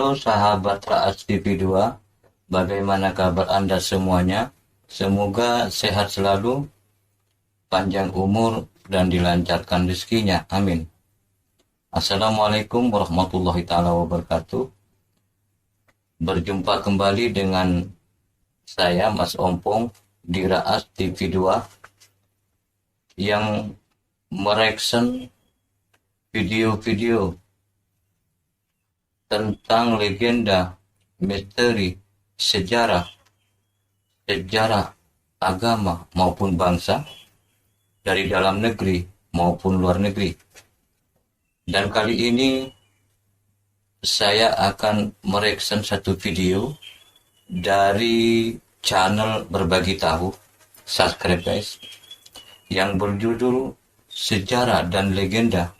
Halo sahabat Raas TV2, bagaimana kabar Anda semuanya? Semoga sehat selalu, panjang umur, dan dilancarkan rezekinya. Amin. Assalamualaikum warahmatullahi taala wabarakatuh. Berjumpa kembali dengan saya Mas Ompong di Raas TV2 yang mereaction video-video tentang legenda, misteri, sejarah agama maupun bangsa dari dalam negeri maupun luar negeri. Dan kali ini saya akan mereaction satu video dari channel Berbagi Tahu, subscribe guys, yang berjudul Sejarah dan Legenda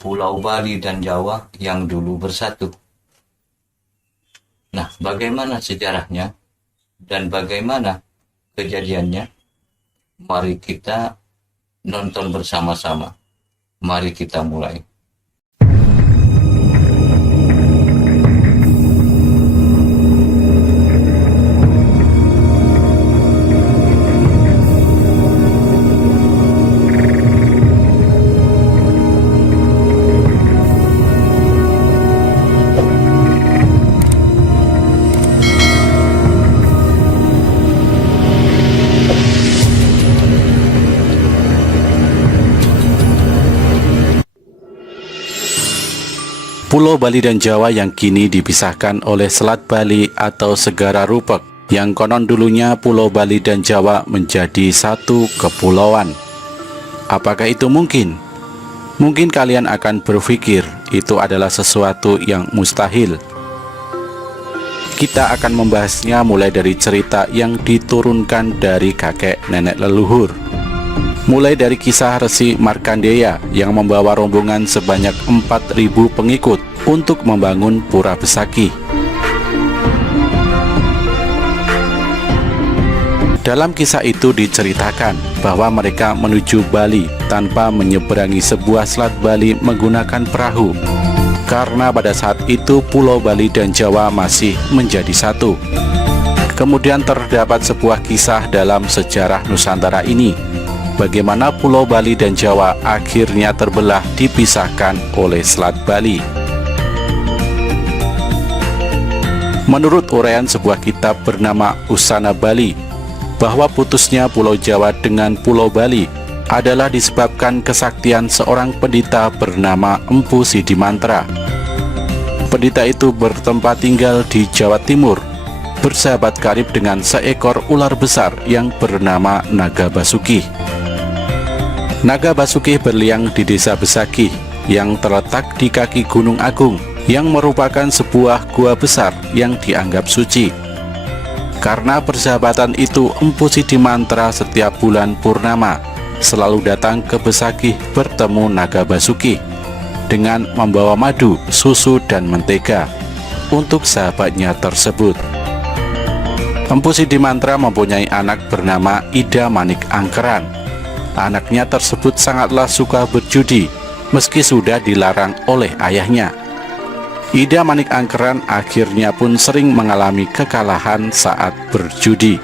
Pulau Bali dan Jawa yang dulu bersatu. Nah, bagaimana sejarahnya dan bagaimana kejadiannya? Mari kita nonton bersama-sama. Mari kita mulai. Pulau Bali dan Jawa yang kini dipisahkan oleh Selat Bali atau Segara Rupek, yang konon dulunya Pulau Bali dan Jawa menjadi satu kepulauan. Apakah itu mungkin? Mungkin kalian akan berpikir itu adalah sesuatu yang mustahil. Kita akan membahasnya mulai dari cerita yang diturunkan dari kakek nenek leluhur. Mulai dari kisah Resi Markandeya yang membawa rombongan sebanyak 4.000 pengikut untuk membangun Pura Besaki. Dalam kisah itu diceritakan bahwa mereka menuju Bali tanpa menyeberangi sebuah selat Bali menggunakan perahu, karena pada saat itu Pulau Bali dan Jawa masih menjadi satu. Kemudian terdapat sebuah kisah dalam sejarah Nusantara ini, bagaimana Pulau Bali dan Jawa akhirnya terbelah dipisahkan oleh Selat Bali. Menurut uraian sebuah kitab bernama Usana Bali, bahwa putusnya Pulau Jawa dengan Pulau Bali adalah disebabkan kesaktian seorang pendeta bernama Empu Sidimantra. Pendeta itu bertempat tinggal di Jawa Timur, bersahabat karib dengan seekor ular besar yang bernama Naga Basuki. Naga Basuki berliang di desa Besaki yang terletak di kaki Gunung Agung, yang merupakan sebuah gua besar yang dianggap suci. Karena persahabatan itu, Empu Sidimantra setiap bulan purnama selalu datang ke Besaki bertemu Naga Basuki dengan membawa madu, susu, dan mentega untuk sahabatnya tersebut. Empu Sidimantra mempunyai anak bernama Ida Manik Angkeran. Anaknya tersebut sangatlah suka berjudi, meski sudah dilarang oleh ayahnya. Ida Manik Angkeran akhirnya pun sering mengalami kekalahan saat berjudi.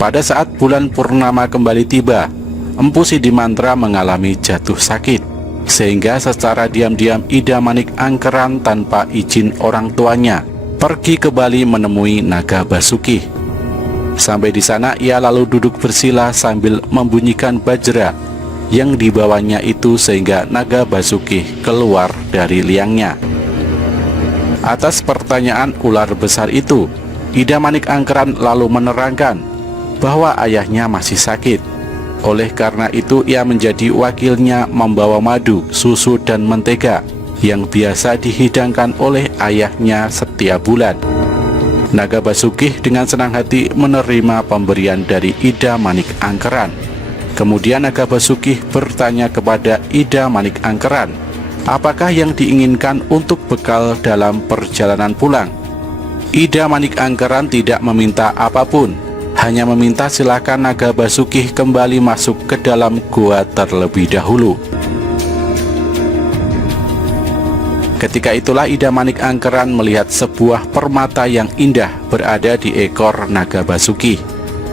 Pada saat bulan purnama kembali tiba, Empu Sidimantra mengalami jatuh sakit, sehingga secara diam-diam Ida Manik Angkeran tanpa izin orang tuanya pergi ke Bali menemui Naga Basuki. Sampai di sana ia lalu duduk bersila sambil membunyikan bajra yang dibawanya itu, sehingga Naga Basuki keluar dari liangnya. Atas pertanyaan ular besar itu, Ida Manik Angkeran lalu menerangkan bahwa ayahnya masih sakit. Oleh karena itu ia menjadi wakilnya membawa madu, susu, dan mentega yang biasa dihidangkan oleh ayahnya setiap bulan. Naga Basuki dengan senang hati menerima pemberian dari Ida Manik Angkeran. Kemudian Naga Basuki bertanya kepada Ida Manik Angkeran, apakah yang diinginkan untuk bekal dalam perjalanan pulang. Ida Manik Angkeran tidak meminta apapun, hanya meminta silakan Naga Basuki kembali masuk ke dalam gua terlebih dahulu. Ketika itulah Ida Manik Angkeran melihat sebuah permata yang indah berada di ekor naga Basuki.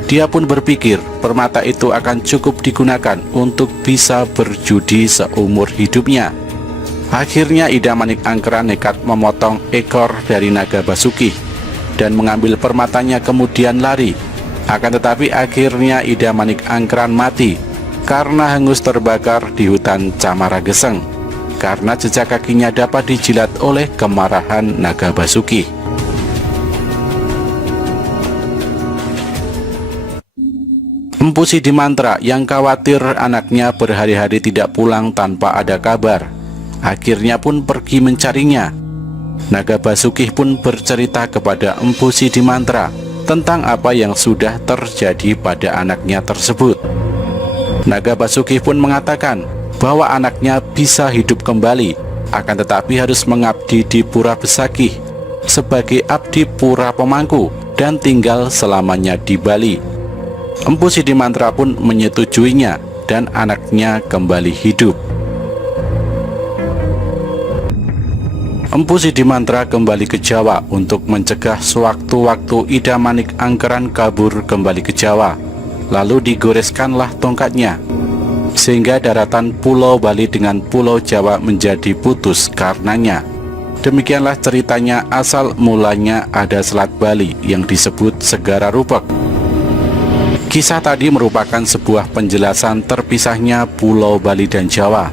Dia pun berpikir permata itu akan cukup digunakan untuk bisa berjudi seumur hidupnya. Akhirnya Ida Manik Angkeran nekat memotong ekor dari naga Basuki dan mengambil permatanya kemudian lari. Akan tetapi akhirnya Ida Manik Angkeran mati karena hangus terbakar di hutan Camara Geseng, karena jejak kakinya dapat dijilat oleh kemarahan naga Basuki. Empu Sidimantra yang khawatir anaknya berhari-hari tidak pulang tanpa ada kabar, akhirnya pun pergi mencarinya. Naga Basuki pun bercerita kepada Empu Sidimantra tentang apa yang sudah terjadi pada anaknya tersebut. Naga Basuki pun mengatakan bahwa anaknya bisa hidup kembali, akan tetapi harus mengabdi di Pura Besakih sebagai abdi pura pemangku dan tinggal selamanya di Bali. Empu Sidimantra pun menyetujuinya dan anaknya kembali hidup. Empu Sidimantra kembali ke Jawa untuk mencegah sewaktu-waktu Ida Manik Angkeran kabur kembali ke Jawa. Lalu digoreskanlah tongkatnya, sehingga daratan Pulau Bali dengan Pulau Jawa menjadi putus karenanya. Demikianlah ceritanya asal mulanya ada Selat Bali yang disebut Segara Rupek. Kisah tadi merupakan sebuah penjelasan terpisahnya Pulau Bali dan Jawa,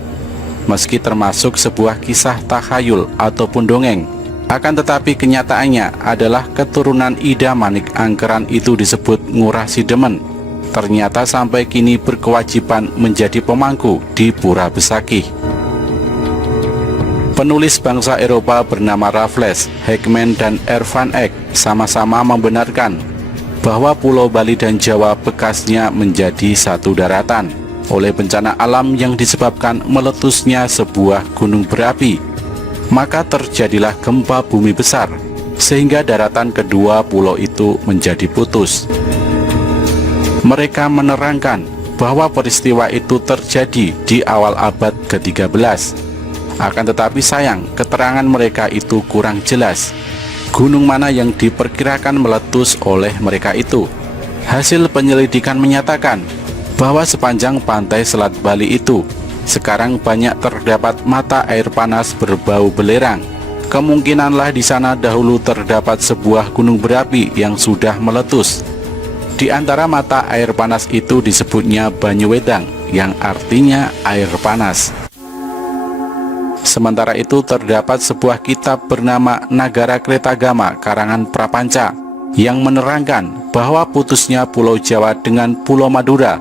meski termasuk sebuah kisah takhayul ataupun dongeng. Akan tetapi kenyataannya adalah keturunan Ida Manik Angkeran itu disebut Ngurah Sidemen. Ternyata sampai kini berkewajiban menjadi pemangku di Pura Besakih. Penulis bangsa Eropa bernama Raffles, Heckman, dan Ervan Eck sama-sama membenarkan bahwa Pulau Bali dan Jawa bekasnya menjadi satu daratan oleh bencana alam yang disebabkan meletusnya sebuah gunung berapi. Maka terjadilah gempa bumi besar, sehingga daratan kedua pulau itu menjadi putus. Mereka menerangkan bahwa peristiwa itu terjadi di awal abad ke-13. Akan tetapi sayang, keterangan mereka itu kurang jelas. Gunung mana yang diperkirakan meletus oleh mereka itu? Hasil penyelidikan menyatakan bahwa sepanjang pantai Selat Bali itu sekarang banyak terdapat mata air panas berbau belerang. Kemungkinanlah di sana dahulu terdapat sebuah gunung berapi yang sudah meletus. Di antara mata air panas itu disebutnya Banyuwedang, yang artinya air panas. Sementara itu terdapat sebuah kitab bernama Nagara Kretagama karangan Prapanca yang menerangkan bahwa putusnya Pulau Jawa dengan Pulau Madura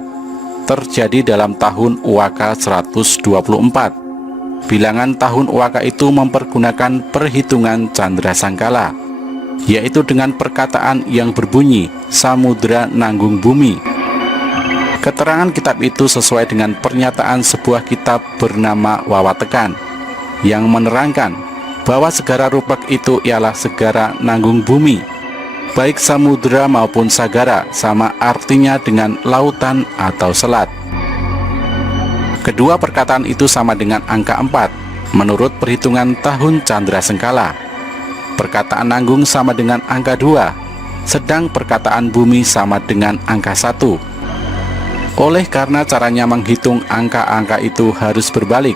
terjadi dalam tahun Uwaka 124. Bilangan tahun Uwaka itu mempergunakan perhitungan Candra Sangkala, yaitu dengan perkataan yang berbunyi Samudra Nanggung Bumi. Keterangan kitab itu sesuai dengan pernyataan sebuah kitab bernama Wawatekan yang menerangkan bahwa Segara Rupek itu ialah segara nanggung bumi. Baik samudra maupun sagara sama artinya dengan lautan atau selat. Kedua perkataan itu sama dengan angka 4 menurut perhitungan tahun Candra Sengkala. Perkataan nanggung sama dengan angka 2, sedang perkataan bumi sama dengan angka 1. Oleh karena caranya menghitung angka-angka itu harus berbalik,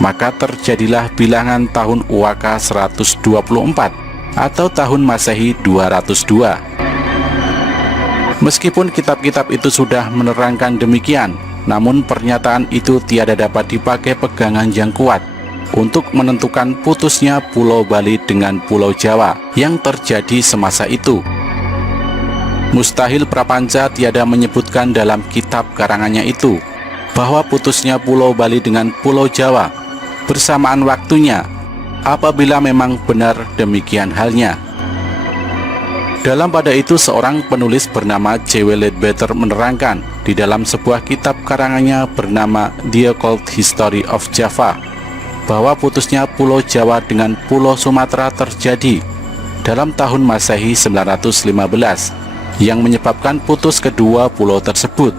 maka terjadilah bilangan tahun Uwaka 124 atau tahun Masehi 202. Meskipun kitab-kitab itu sudah menerangkan demikian, namun pernyataan itu tiada dapat dipakai pegangan yang kuat untuk menentukan putusnya Pulau Bali dengan Pulau Jawa yang terjadi semasa itu. Mustahil Prapanca tiada menyebutkan dalam kitab karangannya itu bahwa putusnya Pulau Bali dengan Pulau Jawa bersamaan waktunya, apabila memang benar demikian halnya. Dalam pada itu seorang penulis bernama C.W. Leadbeater menerangkan di dalam sebuah kitab karangannya bernama The Occult History of Java bahwa putusnya Pulau Jawa dengan Pulau Sumatera terjadi dalam tahun Masehi 915 yang menyebabkan putus kedua pulau tersebut.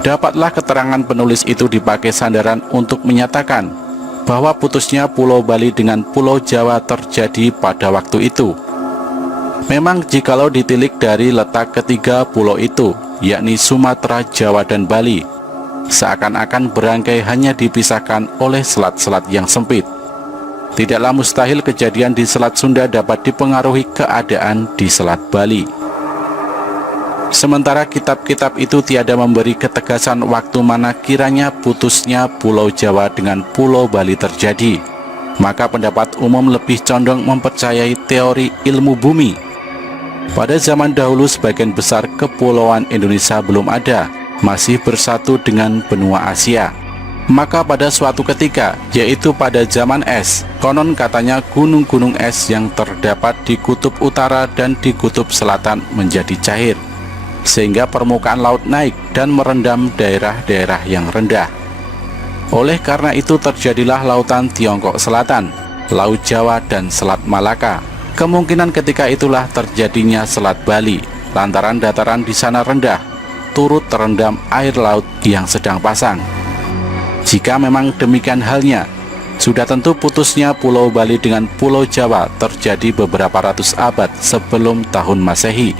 Dapatlah keterangan penulis itu dipakai sandaran untuk menyatakan bahwa putusnya Pulau Bali dengan Pulau Jawa terjadi pada waktu itu. Memang jikalau ditilik dari letak ketiga pulau itu, yakni Sumatera, Jawa, dan Bali, seakan-akan berangkai hanya dipisahkan oleh selat-selat yang sempit. Tidaklah mustahil kejadian di Selat Sunda dapat dipengaruhi keadaan di Selat Bali. Sementara kitab-kitab itu tiada memberi ketegasan waktu mana kiranya putusnya Pulau Jawa dengan Pulau Bali terjadi, maka pendapat umum lebih condong mempercayai teori ilmu bumi. Pada zaman dahulu sebagian besar kepulauan Indonesia belum ada, masih bersatu dengan benua Asia. Maka pada suatu ketika, yaitu pada zaman es, konon katanya gunung-gunung es yang terdapat di kutub utara dan di kutub selatan menjadi cair, sehingga permukaan laut naik dan merendam daerah-daerah yang rendah. Oleh karena itu terjadilah lautan Tiongkok Selatan, Laut Jawa, dan Selat Malaka. Kemungkinan ketika itulah terjadinya Selat Bali, lantaran dataran di sana rendah, turut terendam air laut yang sedang pasang. Jika memang demikian halnya, sudah tentu putusnya Pulau Bali dengan Pulau Jawa terjadi beberapa ratus abad sebelum tahun Masehi.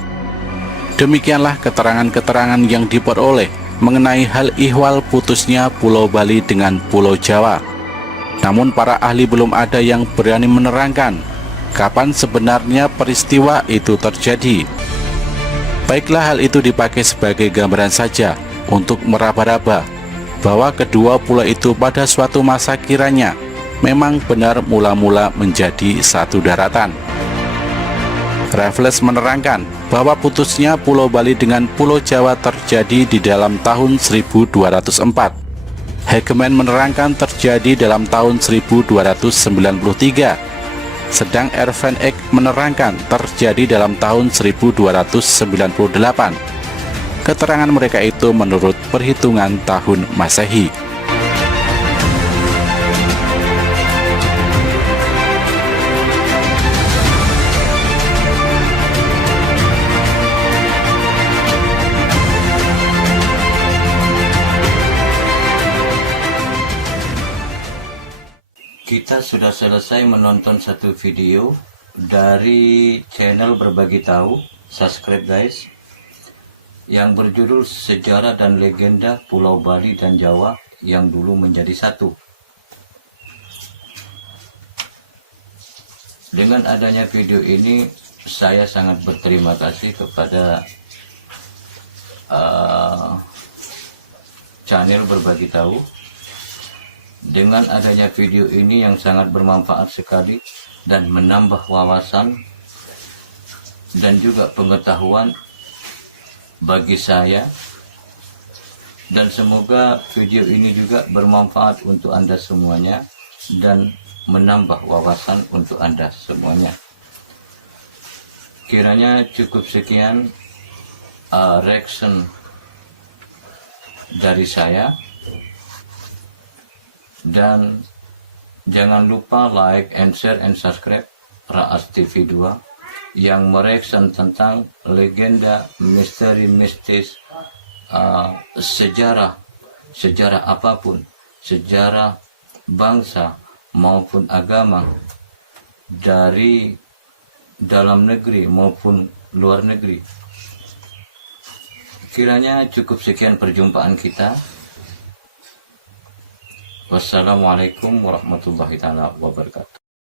Demikianlah keterangan-keterangan yang diperoleh mengenai hal ihwal putusnya Pulau Bali dengan Pulau Jawa. Namun para ahli belum ada yang berani menerangkan kapan sebenarnya peristiwa itu terjadi. Baiklah, hal itu dipakai sebagai gambaran saja untuk meraba-raba bahwa kedua pulau itu pada suatu masa kiranya memang benar mula-mula menjadi satu daratan. Raffles menerangkan bahwa putusnya Pulau Bali dengan Pulau Jawa terjadi di dalam tahun 1204. Hegeman menerangkan terjadi dalam tahun 1293. Sedang R. van Eyck menerangkan terjadi dalam tahun 1298. Keterangan mereka itu menurut perhitungan tahun Masehi. Kita sudah selesai menonton satu video dari channel Berbagi Tahu, subscribe guys, yang berjudul Sejarah dan Legenda Pulau Bali dan Jawa yang dulu menjadi satu. Dengan adanya video ini, saya sangat berterima kasih kepada channel Berbagi Tahu. Dengan adanya video ini yang sangat bermanfaat sekali dan menambah wawasan dan juga pengetahuan bagi saya, dan semoga video ini juga bermanfaat untuk Anda semuanya dan menambah wawasan untuk Anda semuanya. Kiranya cukup sekian reaction dari saya. Dan jangan lupa like and share and subscribe Raas TV 2 yang mereaction tentang legenda, misteri mistis, sejarah apapun, sejarah bangsa maupun agama dari dalam negeri maupun luar negeri. Kiranya cukup sekian perjumpaan kita. Wassalamualaikum warahmatullahi wabarakatuh.